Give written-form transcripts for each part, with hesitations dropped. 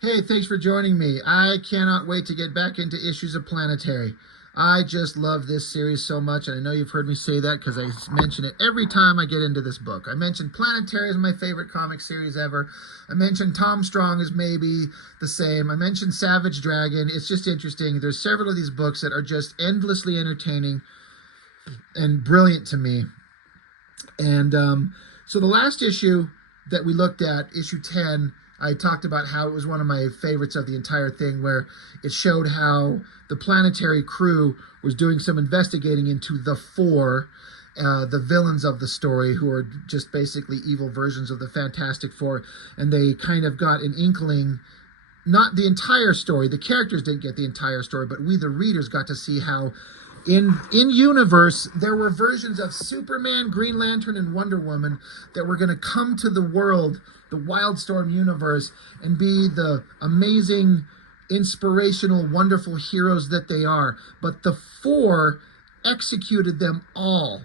Hey, thanks for joining me. I cannot wait to get back into issues of Planetary. I just love this series so much, and I know you've heard me say that because I mention it every time I get into this book. I mentioned Planetary is my favorite comic series ever. I mentioned Tom Strong is maybe the same. I mentioned Savage Dragon. It's just interesting. There's several of these books that are just endlessly entertaining and brilliant to me. And so the last issue that we looked at, issue 10, I talked about how it was one of my favorites of the entire thing, where it showed how the Planetary crew was doing some investigating into the Four, the villains of the story, who are just basically evil versions of the Fantastic Four, and they kind of got an inkling, not the entire story, the characters didn't get the entire story, but we the readers got to see how in universe there were versions of Superman, Green Lantern, and Wonder Woman that were going to come to the world, the Wildstorm universe, and be the amazing, inspirational, wonderful heroes that they are. But the Four executed them all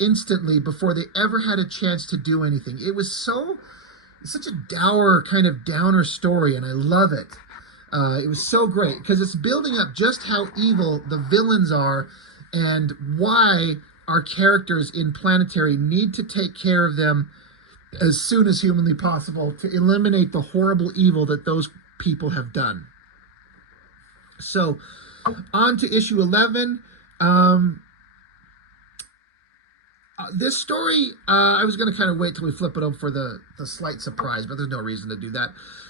instantly before they ever had a chance to do anything. It was such a dour, kind of downer story, and I love it. It was so great because it's building up just how evil the villains are and why our characters in Planetary need to take care of them as soon as humanly possible to eliminate the horrible evil that those people have done. So, on to issue 11. This story, I was going to kind of wait till we flip it up for the slight surprise, but there's no reason to do that.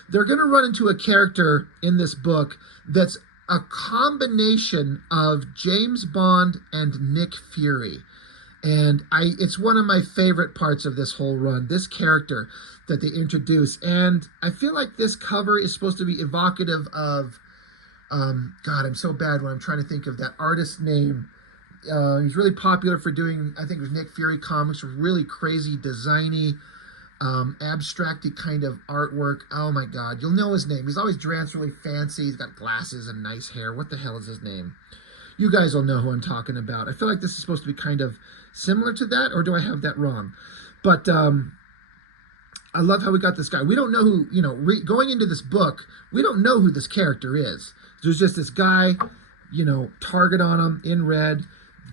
They're going to run into a character in this book that's a combination of James Bond and Nick Fury. And it's one of my favorite parts of this whole run, this character that they introduce. And I feel like this cover is supposed to be evocative of, God, I'm so bad when I'm trying to think of that artist's name. He's really popular for doing, I think it was Nick Fury comics, really crazy, designy, abstracty kind of artwork. Oh my God, you'll know his name. He's always dressed really fancy. He's got glasses and nice hair. What the hell is his name? You guys will know who I'm talking about. I feel like this is supposed to be kind of similar to that, or do I have that wrong? But I love how we got this guy. We don't know who, going into this book, we don't know who this character is. There's just this guy, target on him in red.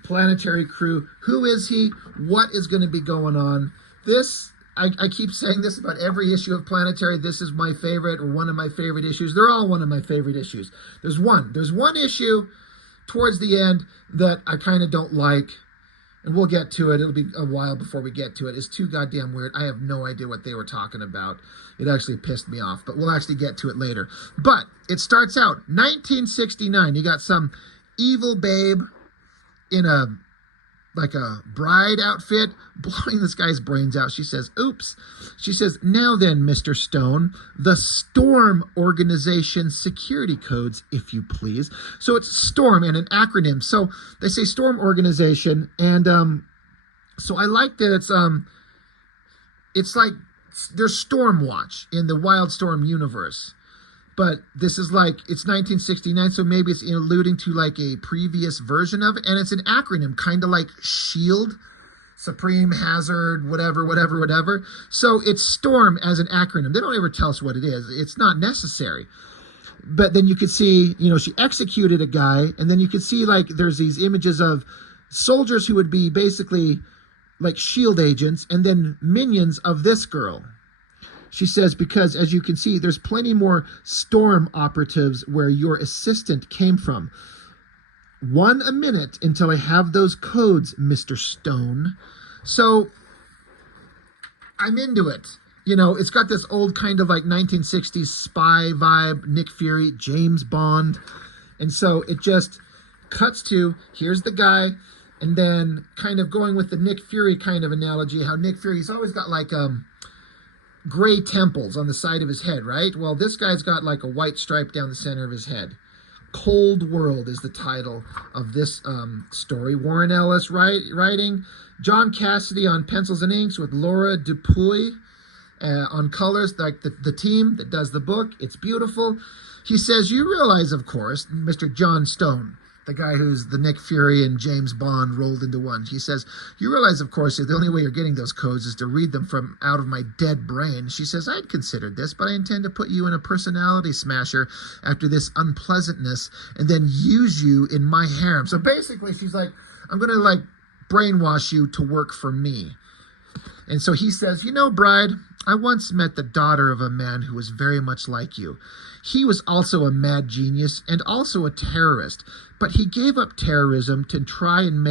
Planetary crew. Who is he? What is going to be going on? This, I keep saying this about every issue of Planetary. This is my favorite, or one of my favorite issues. They're all one of my favorite issues. There's one issue towards the end that I kind of don't like, and we'll get to it. It'll be a while before we get to it. It's too goddamn weird. I have no idea what they were talking about. It actually pissed me off, but we'll actually get to it later. But it starts out 1969. You got some evil babe in a bride outfit, blowing this guy's brains out. She says, oops. She says, now then, Mr. Stone, the Storm Organization security codes, if you please. So it's Storm and an acronym. So they say Storm Organization, and so I like that it's like there's Stormwatch in the Wildstorm universe. But this is it's 1969, so maybe it's alluding to like a previous version of it. And it's an acronym, kind of like SHIELD, Supreme Hazard, whatever. So it's Storm as an acronym. They don't ever tell us what it is. It's not necessary. But then you could see, she executed a guy. And then you could see there's these images of soldiers who would be basically like SHIELD agents and then minions of this girl. She says, because as you can see, there's plenty more Storm operatives where your assistant came from. 1 a minute until I have those codes, Mr. Stone. So I'm into it. It's got this old kind of 1960s spy vibe, Nick Fury, James Bond. And so it just cuts to, here's the guy, and then kind of going with the Nick Fury kind of analogy, how Nick Fury's always got gray temples on the side of his head, right? Well, this guy's got a white stripe down the center of his head. Cold World is the title of this story. Warren Ellis writing. John Cassidy on pencils and inks with Laura Dupuy on colors, like the team that does the book. It's beautiful. He says, you realize, of course, Mr. John Stone, the guy who's the Nick Fury and James Bond rolled into one. He says, you realize, of course, that the only way you're getting those codes is to read them from out of my dead brain. She says, I'd considered this, but I intend to put you in a personality smasher after this unpleasantness and then use you in my harem. So basically, she's like, I'm going to like brainwash you to work for me. And so he says, you know, bride, I once met the daughter of a man who was very much like you. He was also a mad genius and also a terrorist, but he gave up terrorism to try and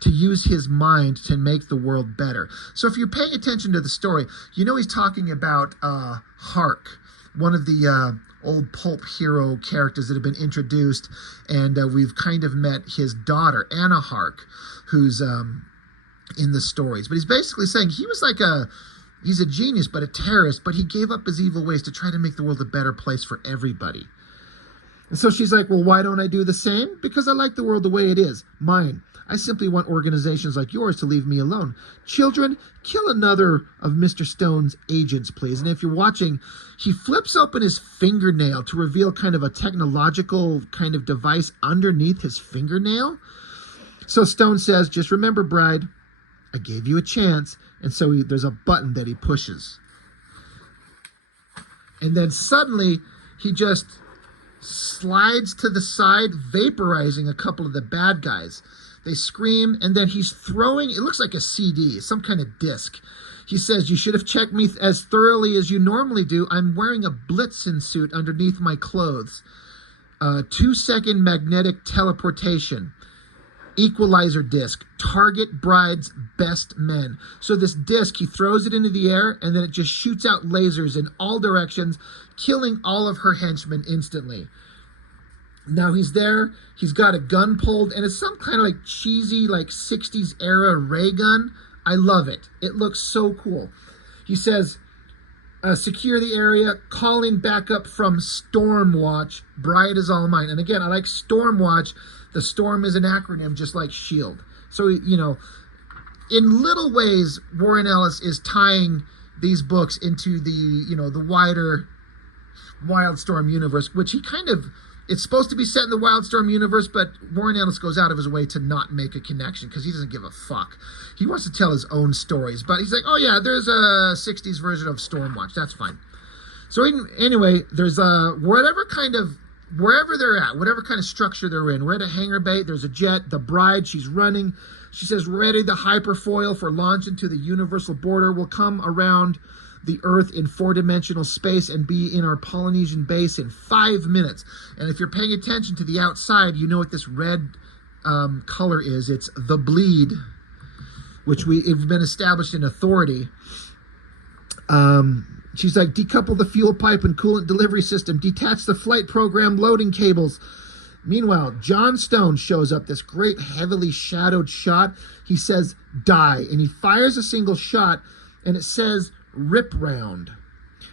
to use his mind to make the world better. So if you're paying attention to the story, you know he's talking about Hark, one of the old pulp hero characters that have been introduced, and we've kind of met his daughter, Anna Hark, who's in the stories. But he's basically saying he was like he's a genius, but a terrorist, but he gave up his evil ways to try to make the world a better place for everybody. And so she's like, well, why don't I do the same? Because I like the world the way it is, mine. I simply want organizations like yours to leave me alone. Children, kill another of Mr. Stone's agents, please. And if you're watching, he flips open his fingernail to reveal kind of a technological kind of device underneath his fingernail. So Stone says, just remember, bride, I gave you a chance. And so there's a button that he pushes. And then suddenly he just slides to the side, vaporizing a couple of the bad guys. They scream, and then he's throwing, it looks like a CD, some kind of disc. He says, you should have checked me as thoroughly as you normally do. I'm wearing a Blitzen suit underneath my clothes. 2-second magnetic teleportation. Equalizer disc. Target bride's best men. So this disc, he throws it into the air, and then it just shoots out lasers in all directions, killing all of her henchmen instantly. Now he's there, he's got a gun pulled, and it's some kind of like cheesy, like 60s era ray gun. I love it. It looks so cool. He says, secure the area, call in backup from Stormwatch, bride is all mine. And again, I like Stormwatch. The Storm is an acronym just like SHIELD. So, you know, in little ways, Warren Ellis is tying these books into the, you know, the wider Wildstorm universe, which he kind of, it's supposed to be set in the Wildstorm universe, but Warren Ellis goes out of his way to not make a connection because he doesn't give a fuck. He wants to tell his own stories, but he's like, oh yeah, there's a 60s version of Stormwatch. That's fine. So anyway, there's wherever they're at, whatever kind of structure they're in. We're at a hangar bay. There's a jet. The bride, she's running. She says, ready the hyperfoil for launch into the universal border. We'll come around the Earth in 4-dimensional space and be in our Polynesian base in 5 minutes. And if you're paying attention to the outside, you know what this red color is. It's the bleed, which we've been established in Authority. She's like, decouple the fuel pipe and coolant delivery system, detach the flight program loading cables. Meanwhile, John Stone shows up, this great heavily shadowed shot. He says, die. And he fires a single shot, and it says, rip round.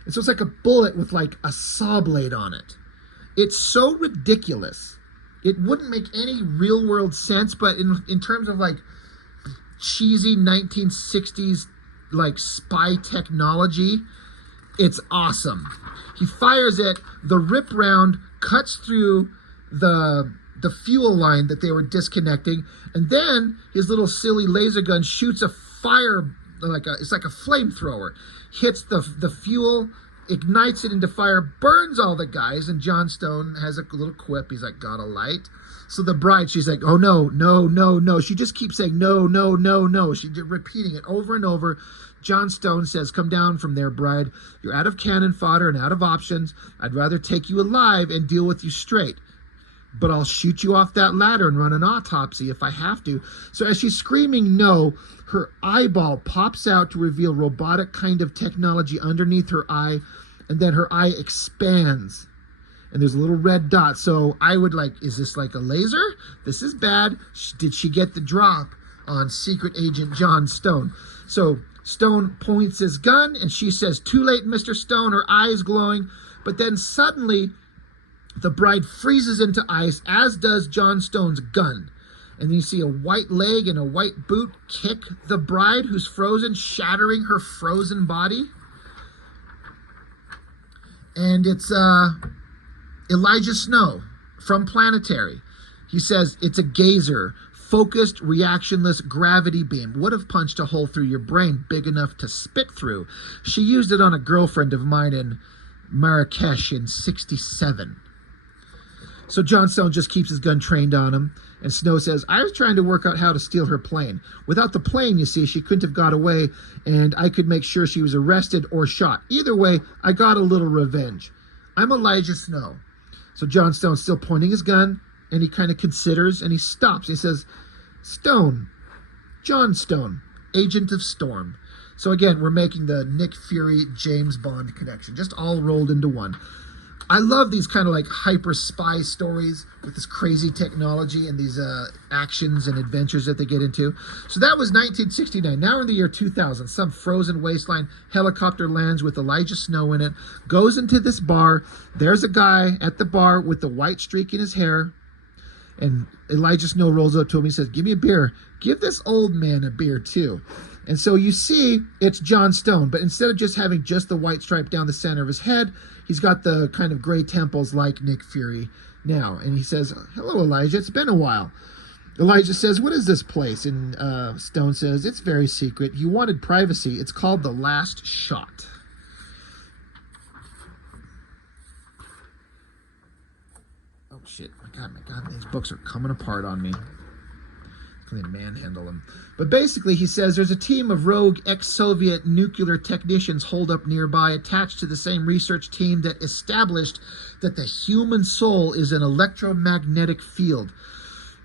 And so it's like a bullet with like a saw blade on it. It's so ridiculous. It wouldn't make any real world sense, but in terms of like cheesy 1960s like spy technology, it's awesome. He fires it, the rip round cuts through the fuel line that they were disconnecting, and then his little silly laser gun shoots a fire, it's like a flamethrower, hits the fuel, ignites it into fire, burns all the guys, and John Stone has a little quip. He's like, got a light? So the bride, she's like, oh no, no, no, no. She just keeps saying no, no, no, no. She's repeating it over and over. John Stone says, come down from there, bride. You're out of cannon fodder and out of options. I'd rather take you alive and deal with you straight. But I'll shoot you off that ladder and run an autopsy if I have to. So as she's screaming no, her eyeball pops out to reveal robotic kind of technology underneath her eye, and then her eye expands. And there's a little red dot. So I would like, is this like a laser? This is bad. Did she get the drop on Secret Agent John Stone? So Stone points his gun, and she says, too late, Mr. Stone, her eyes glowing. But then suddenly, the bride freezes into ice, as does John Stone's gun. And then you see a white leg and a white boot kick the bride, who's frozen, shattering her frozen body. And it's Elijah Snow from Planetary. He says, it's a gazer, focused, reactionless gravity beam. Would have punched a hole through your brain big enough to spit through. She used it on a girlfriend of mine in Marrakesh in '67. So John Stone just keeps his gun trained on him. And Snow says, I was trying to work out how to steal her plane. Without the plane, you see, she couldn't have got away, and I could make sure she was arrested or shot. Either way, I got a little revenge. I'm Elijah Snow. So John Stone's still pointing his gun, and he kind of considers, and he stops. He says, Stone, John Stone, Agent of Storm. So again, we're making the Nick Fury, James Bond connection, just all rolled into one. I love these kind of like hyper spy stories with this crazy technology and these actions and adventures that they get into. So that was 1969. Now we're in the year 2000. Some frozen wasteland helicopter lands with Elijah Snow in it, goes into this bar. There's a guy at the bar with the white streak in his hair. And Elijah Snow rolls up to him. He says, give me a beer. Give this old man a beer too. And so you see it's John Stone, but instead of just having just the white stripe down the center of his head, he's got the kind of gray temples like Nick Fury now. And he says, hello, Elijah. It's been a while. Elijah says, what is this place? And Stone says, it's very secret. You wanted privacy. It's called The Last Shot. Oh, shit. My God, these books are coming apart on me. They manhandle them. But basically, he says there's a team of rogue ex-Soviet nuclear technicians holed up nearby, attached to the same research team that established that the human soul is an electromagnetic field.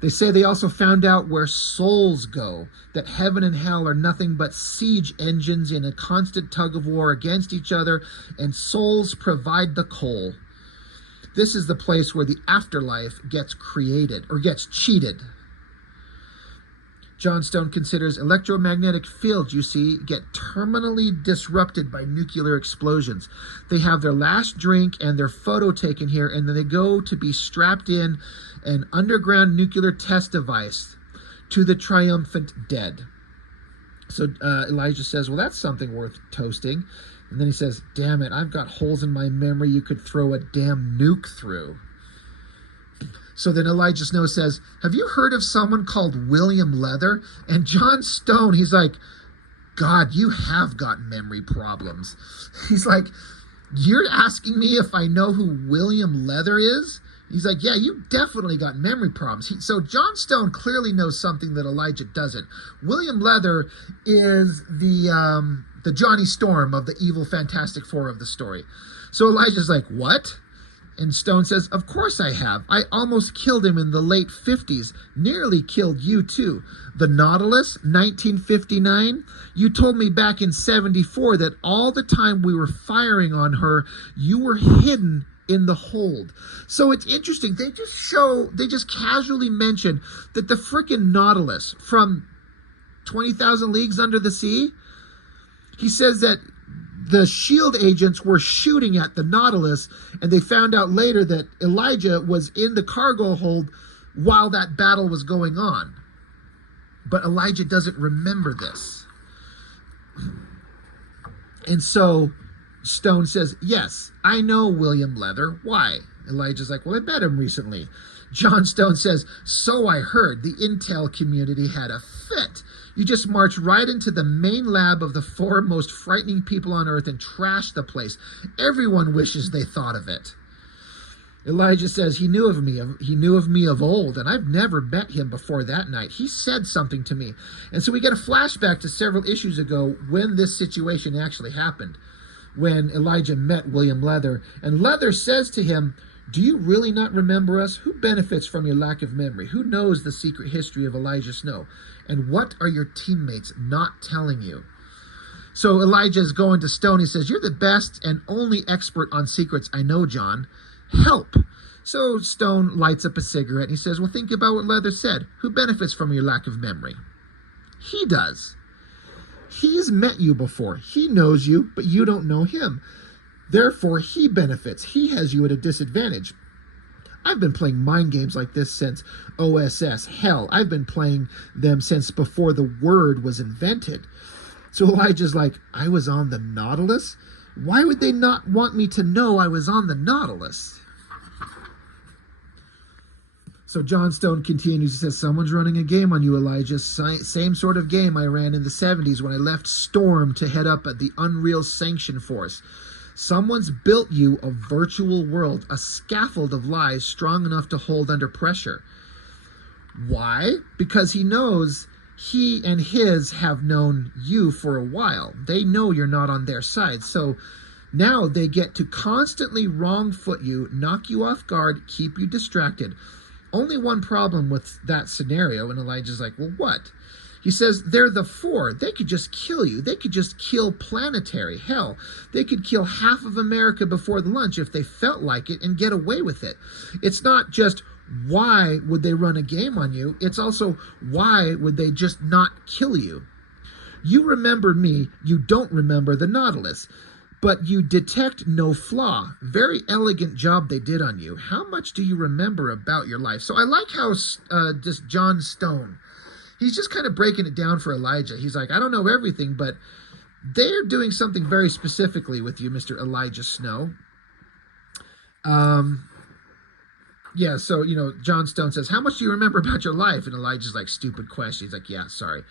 They say they also found out where souls go, that heaven and hell are nothing but siege engines in a constant tug of war against each other, and souls provide the coal. This is the place where the afterlife gets created, or gets cheated. John Stone considers electromagnetic fields, you see, get terminally disrupted by nuclear explosions. They have their last drink and their photo taken here, and then they go to be strapped in an underground nuclear test device to the triumphant dead. So Elijah says, well, that's something worth toasting. And then he says, damn it, I've got holes in my memory you could throw a damn nuke through. So then Elijah Snow says, have you heard of someone called William Leather? And John Stone, he's like, God, you have got memory problems. He's like, you're asking me if I know who William Leather is? He's like, yeah, you definitely got memory problems. So John Stone clearly knows something that Elijah doesn't. William Leather is the Johnny Storm of the evil Fantastic Four of the story. So Elijah's like, what? And Stone says, of course I have. I almost killed him in the late 50s. Nearly killed you too. The Nautilus, 1959. You told me back in 74 that all the time we were firing on her, you were hidden in the hold. So it's interesting. They just casually mention that the frickin' Nautilus from 20,000 Leagues Under the Sea, he says that the SHIELD agents were shooting at the Nautilus, and they found out later that Elijah was in the cargo hold while that battle was going on. But Elijah doesn't remember this. And so Stone says, yes, I know William Leather. Why? Elijah's like, well, I met him recently. John Stone says, so I heard. The intel community had a fit. You just marched right into the main lab of the four most frightening people on Earth and trashed the place. Everyone wishes they thought of it. Elijah says he knew of me of old, and I've never met him before that night. He said something to me. And so we get a flashback to several issues ago when this situation actually happened, when Elijah met William Leather. And Leather says to him, do you really not remember us? Who benefits from your lack of memory? Who knows the secret history of Elijah Snow? And what are your teammates not telling you? So Elijah is going to Stone. He says, you're the best and only expert on secrets I know, John. Help. So Stone lights up a cigarette and he says, well, think about what Leather said. Who benefits from your lack of memory? He does. He's met you before. He knows you, but you don't know him. Therefore, he benefits. He has you at a disadvantage. I've been playing mind games like this since OSS. Hell, I've been playing them since before the word was invented. So Elijah's like, I was on the Nautilus? Why would they not want me to know I was on the Nautilus? So John Stone continues. He says, someone's running a game on you, Elijah. Same sort of game I ran in the 70s when I left Storm to head up at the Unreal Sanction Force. Someone's built you a virtual world, a scaffold of lies strong enough to hold under pressure. Why? Because he knows he and his have known you for a while. They know you're not on their side. So now they get to constantly wrong foot you, knock you off guard, keep you distracted. Only one problem with that scenario, and Elijah's like, well, what? He says, they're the four. They could just kill you. They could just kill Planetary. Hell, they could kill half of America before the lunch if they felt like it and get away with it. It's not just why would they run a game on you? It's also why would they just not kill you? You remember me. You don't remember the Nautilus. But you detect no flaw. Very elegant job they did on you. How much do you remember about your life? So I like how just John Stone, he's just kind of breaking it down for Elijah. He's like, I don't know everything, but they're doing something very specifically with you, Mr. Elijah Snow. Yeah, so, John Stone says, how much do you remember about your life? And Elijah's like, stupid question. He's like, yeah, sorry.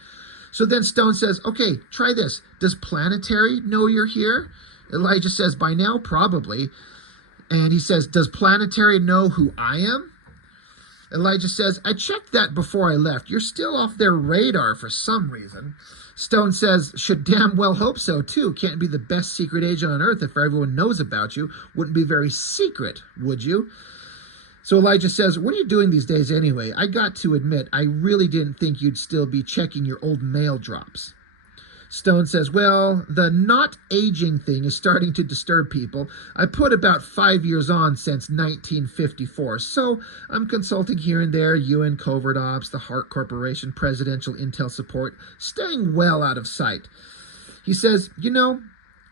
So then Stone says, okay, try this. Does Planetary know you're here? Elijah says, by now, probably. And he says, does Planetary know who I am? Elijah says, I checked that before I left. You're still off their radar for some reason. Stone says, should damn well hope so, too. Can't be the best secret agent on Earth if everyone knows about you. Wouldn't be very secret, would you? So Elijah says, what are you doing these days anyway? I got to admit, I really didn't think you'd still be checking your old mail drops. Stone says, well, the not aging thing is starting to disturb people. I put about 5 years on since 1954, so I'm consulting here and there, UN Covert Ops, the Hart Corporation, Presidential Intel Support, staying well out of sight. He says,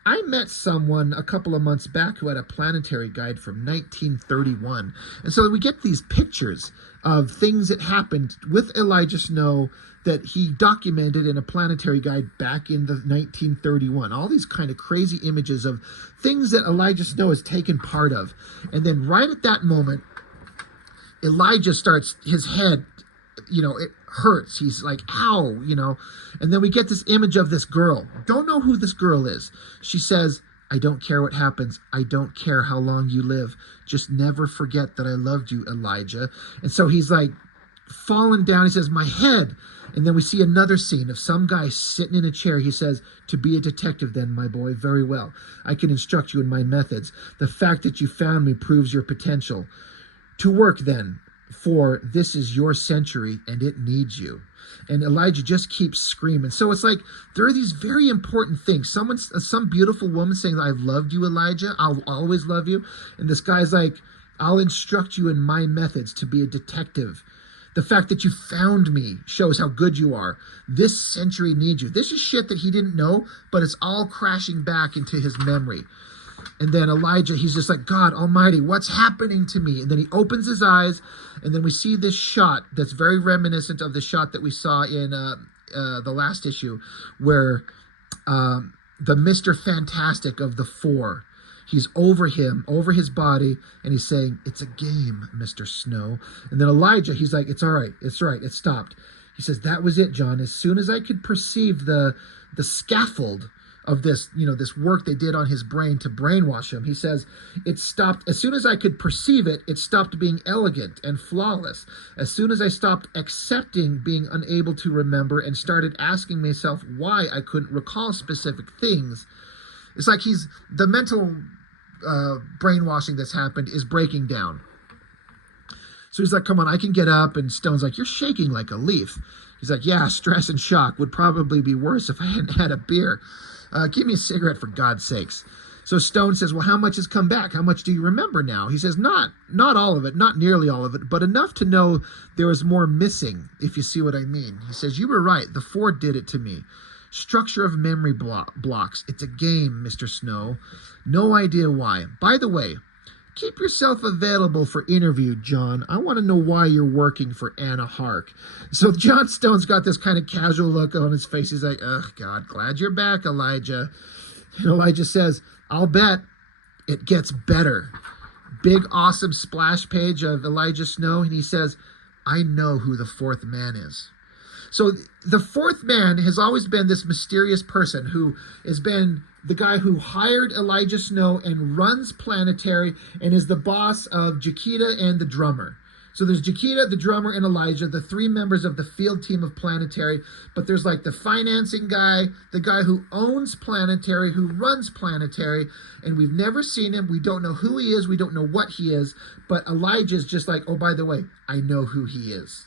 I met someone a couple of months back who had a Planetary guide from 1931. And so we get these pictures of things that happened with Elijah Snow that he documented in a Planetary guide back in the 1931. All these kind of crazy images of things that Elijah Snow has taken part of. And then right at that moment, Elijah starts, his head, it hurts. He's like, ow, And then we get this image of this girl. Don't know who this girl is. She says, I don't care what happens. I don't care how long you live. Just never forget that I loved you, Elijah. And so he's like falling down. He says, my head. And then we see another scene of some guy sitting in a chair. He says, to be a detective then, my boy, very well. I can instruct you in my methods. The fact that you found me proves your potential. To work then, for this is your century and it needs you. And Elijah just keeps screaming. So it's like there are these very important things. Some beautiful woman saying, I've loved you, Elijah. I'll always love you. And this guy's like, I'll instruct you in my methods to be a detective. The fact that you found me shows how good you are. This century needs you. This is shit that he didn't know, but it's all crashing back into his memory. And then Elijah, he's just like, God almighty, what's happening to me? And then he opens his eyes, and then we see this shot that's very reminiscent of the shot that we saw in the last issue, where the Mr. Fantastic of the four, he's over him, over his body, and he's saying, it's a game, Mr. Snow. And then Elijah, he's like, it's all right, it stopped. He says, that was it, John. As soon as I could perceive the scaffold of this, this work they did on his brain to brainwash him, he says, it stopped. As soon as I could perceive it, it stopped being elegant and flawless. As soon as I stopped accepting being unable to remember and started asking myself why I couldn't recall specific things, it's like the mental brainwashing that's happened is breaking down. So he's like, come on, I can get up. And Stone's like, you're shaking like a leaf. He's like, yeah, stress and shock would probably be worse if I hadn't had a beer. Give me a cigarette for God's sakes. So Stone says, well, how much has come back? How much do you remember now? He says, not all of it, not nearly all of it, but enough to know there was more missing, if you see what I mean. He says, you were right. The four did it to me. Structure of memory blocks. It's a game, Mr. Snow. No idea why. By the way, keep yourself available for interview, John. I want to know why you're working for Anna Hark. So John Stone's got this kind of casual look on his face. He's like, oh, God, glad you're back, Elijah. And Elijah says, I'll bet it gets better. Big, awesome splash page of Elijah Snow. And he says, I know who the fourth man is. So the fourth man has always been this mysterious person who has been the guy who hired Elijah Snow and runs Planetary and is the boss of Jaquita and the drummer. So there's Jaquita, the drummer, and Elijah, the three members of the field team of Planetary. But there's like the financing guy, the guy who owns Planetary, who runs Planetary, and we've never seen him. We don't know who he is. We don't know what he is. But Elijah's just like, oh, by the way, I know who he is.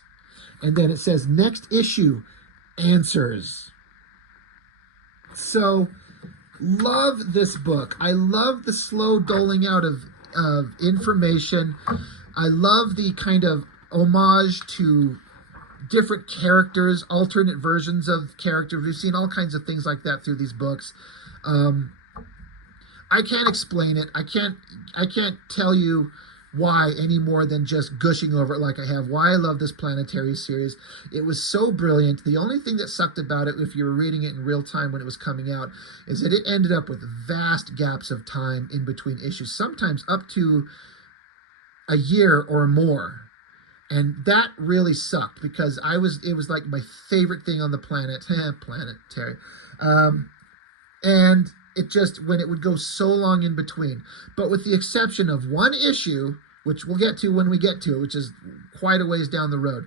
And then it says, next issue, answers. So, love this book. I love the slow doling out of information. I love the kind of homage to different characters, alternate versions of characters. We've seen all kinds of things like that through these books. I can't explain it. I can't tell you why any more than just gushing over it like I have. Why I love this Planetary series. It was so brilliant. The only thing that sucked about it, if you were reading it in real time when it was coming out, is that it ended up with vast gaps of time in between issues, sometimes up to a year or more. And that really sucked because it was like my favorite thing on the planet, Planetary. And it just, when it would go so long in between. But with the exception of one issue, which we'll get to when we get to it, which is quite a ways down the road,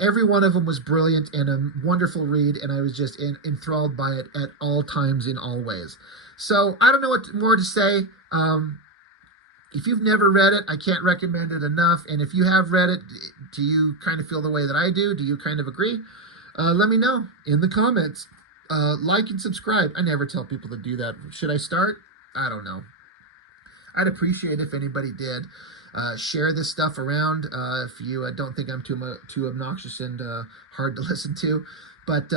every one of them was brilliant and a wonderful read, and I was just enthralled by it at all times in all ways. So I don't know what more to say. If you've never read it, I can't recommend it enough. And if you have read it, do you kind of feel the way that I do? Do you kind of agree? Let me know in the comments. Like and subscribe. I never tell people to do that. Should I start? I don't know. I'd appreciate if anybody did. Share this stuff around if you don't think I'm too obnoxious and hard to listen to. But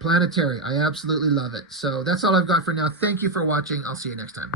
Planetary, I absolutely love it. So that's all I've got for now. Thank you for watching. I'll see you next time.